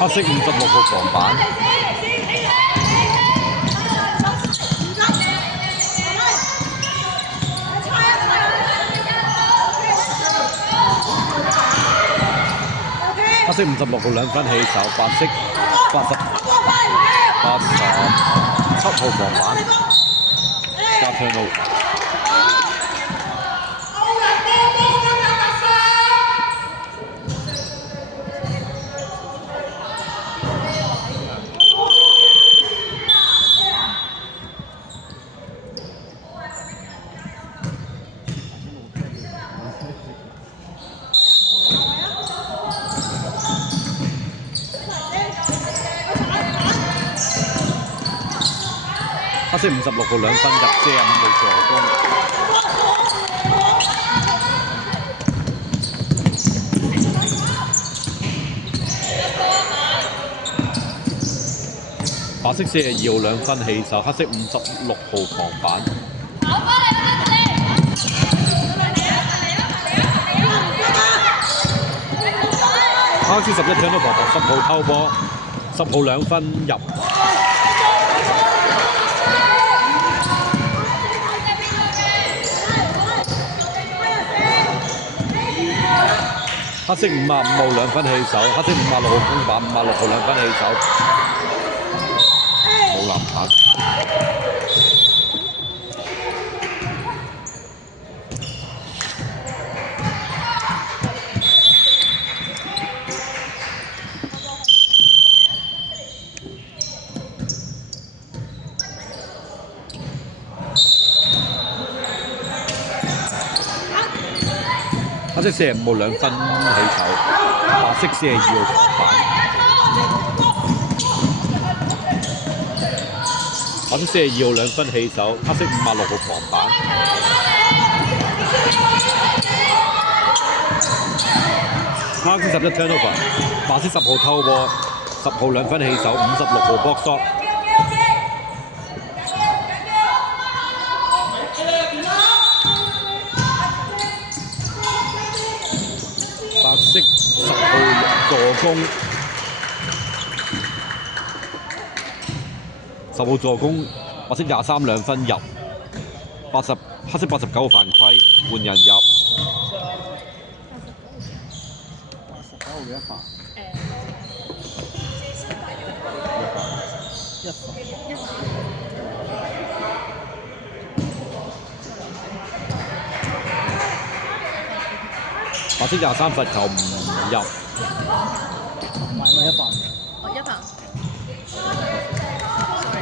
黑色56號防板。黑色56號2分起手，白色87號防板加 turnover。黑色56號2分入，45號助攻。白色42號2分起手，黑色56號防板。黑色11 turnover 10號偷波，10號2分入。黑色55號2分起手，黑色56號公板，56號2分起手，冇籃板。黑色45號2分起手，白色42號防板。白色42號2分起手，黑色56號防板。黑色11 turnover， 白色10號偷波，10號2分起手，56號 box shot。白色10號助攻，10號助攻，白色23 2分入，80黑色89號犯規，換人入。89號幾多犯？一犯。白色23罰球唔入。唔係咪一犯？哦，一犯。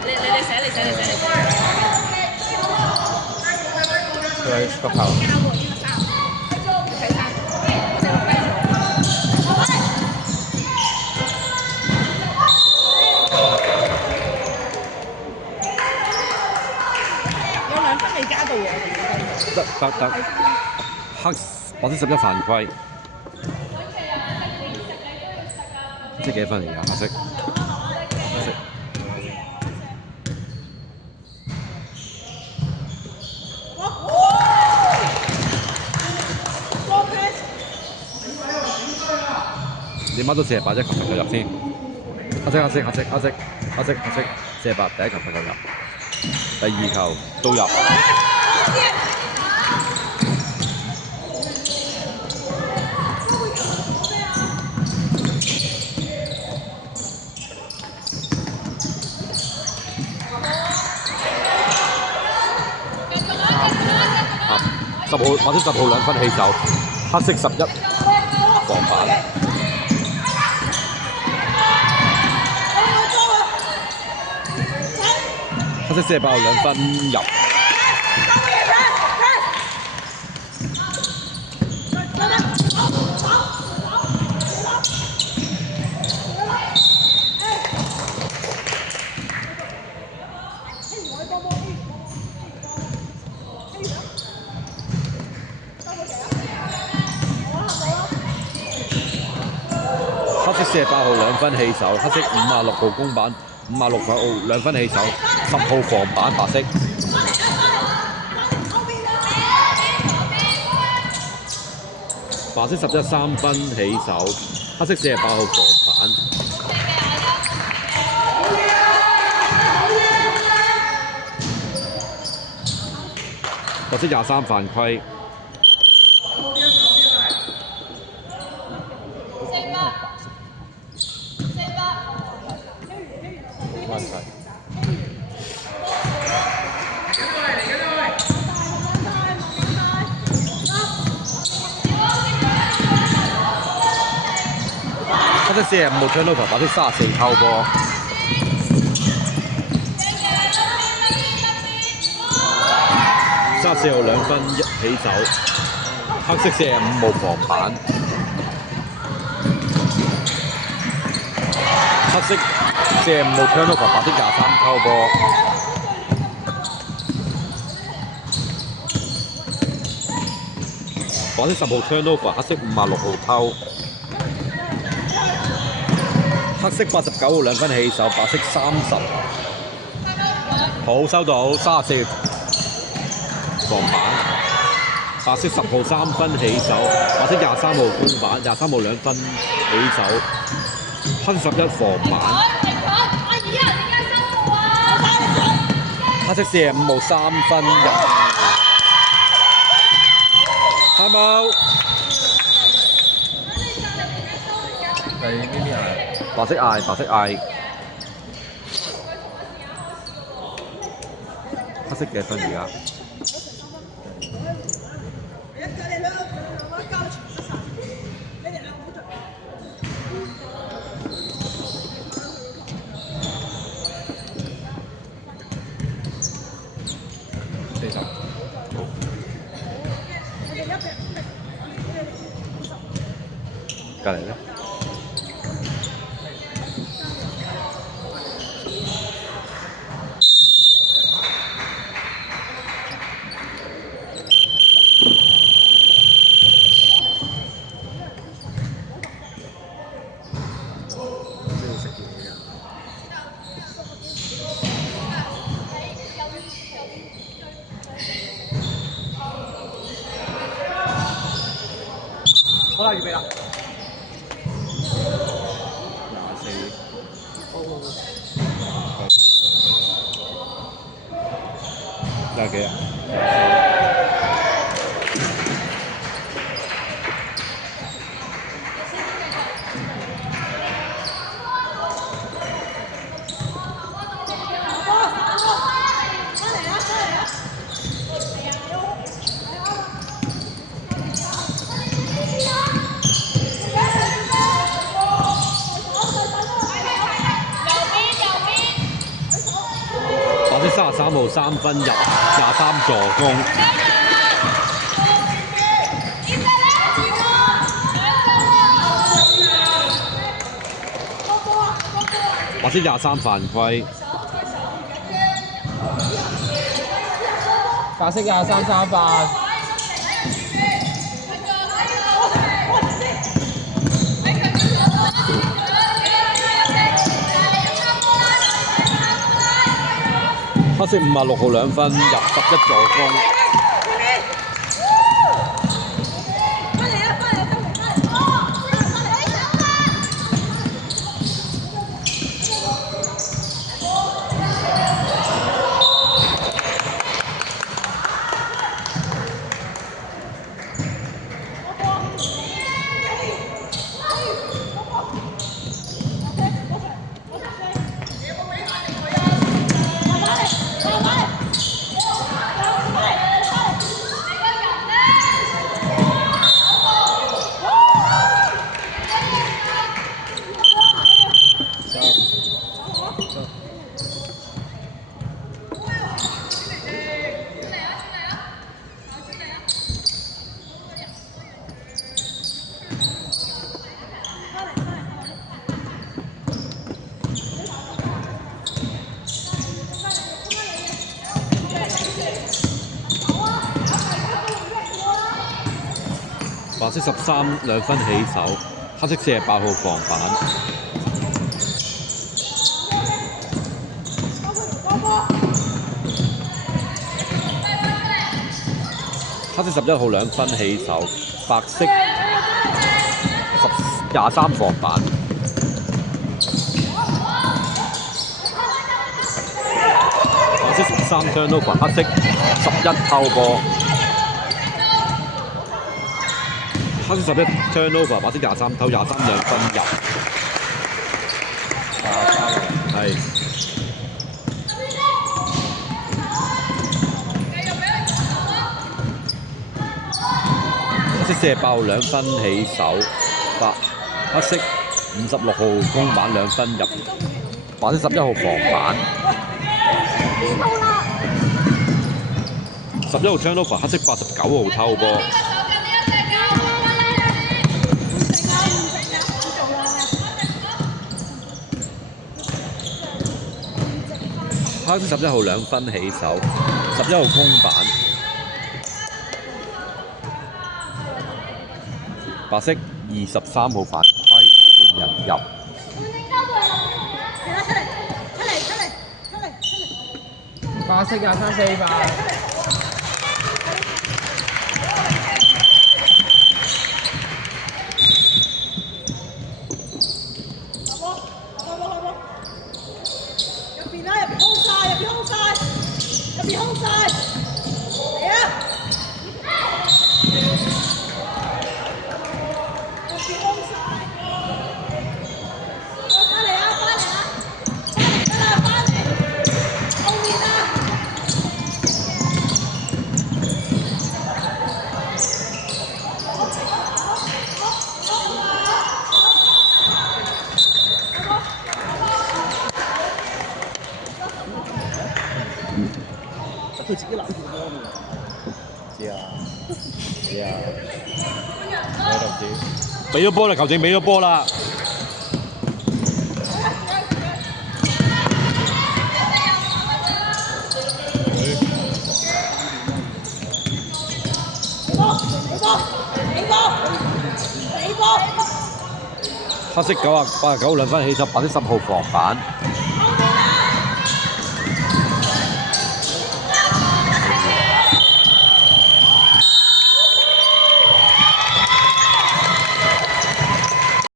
你寫。佢個球。有2分未加到喎，得。白色11犯規，即係幾分嚟㗎？黑色。你乜都48一球罰球入先。黑色48第一球罰球入，第2球都入。白色10號2分起手，黑色11防板。黑色48號2分入。黑色48號2分起手，黑色56號公板，56號2分起手，10號防板白色。白色11 3分起手，黑色48號防板。白色23犯規。關晒。黑色45號 turnover， 白色34偷波。34號2分起手，黑色45號防板。黑色45號 turnover， 白色23偷波。白色10號 turnover， 黑色56號偷。黑色89號2分起手，白色30。好收到34防板。白色10號3分起手，白色23號攻板，23號2分起手。黑色11防板。黑色45號3分入。time out。係呢啲係。白色嗌，白色嗌。黑色嘅分而家。40。隔離咧。好啦，預備啦。廿幾啊？33號3分入，23助攻。白色23犯規。白色233犯。黑色56號2分入11助攻。白色13 2分起手，黑色48號防板。黑色11號2分起手，白色23防板。白色13 turnover， 黑色11偷波。黑色11 turnover， 白色23偷23兩分入， 23係黑色48號兩分起手，黑色56號攻板兩分入，白色11號防板。11號 turnover， 黑色89號偷波。黑色11號兩分起手，11號攻板。白色23號犯規，換人入。白色23 4犯。佢自己攬住個波知啊，知啊，我都唔知。俾咗波啦，球證俾咗波啦。黑色89兩分起手，白色10號防板。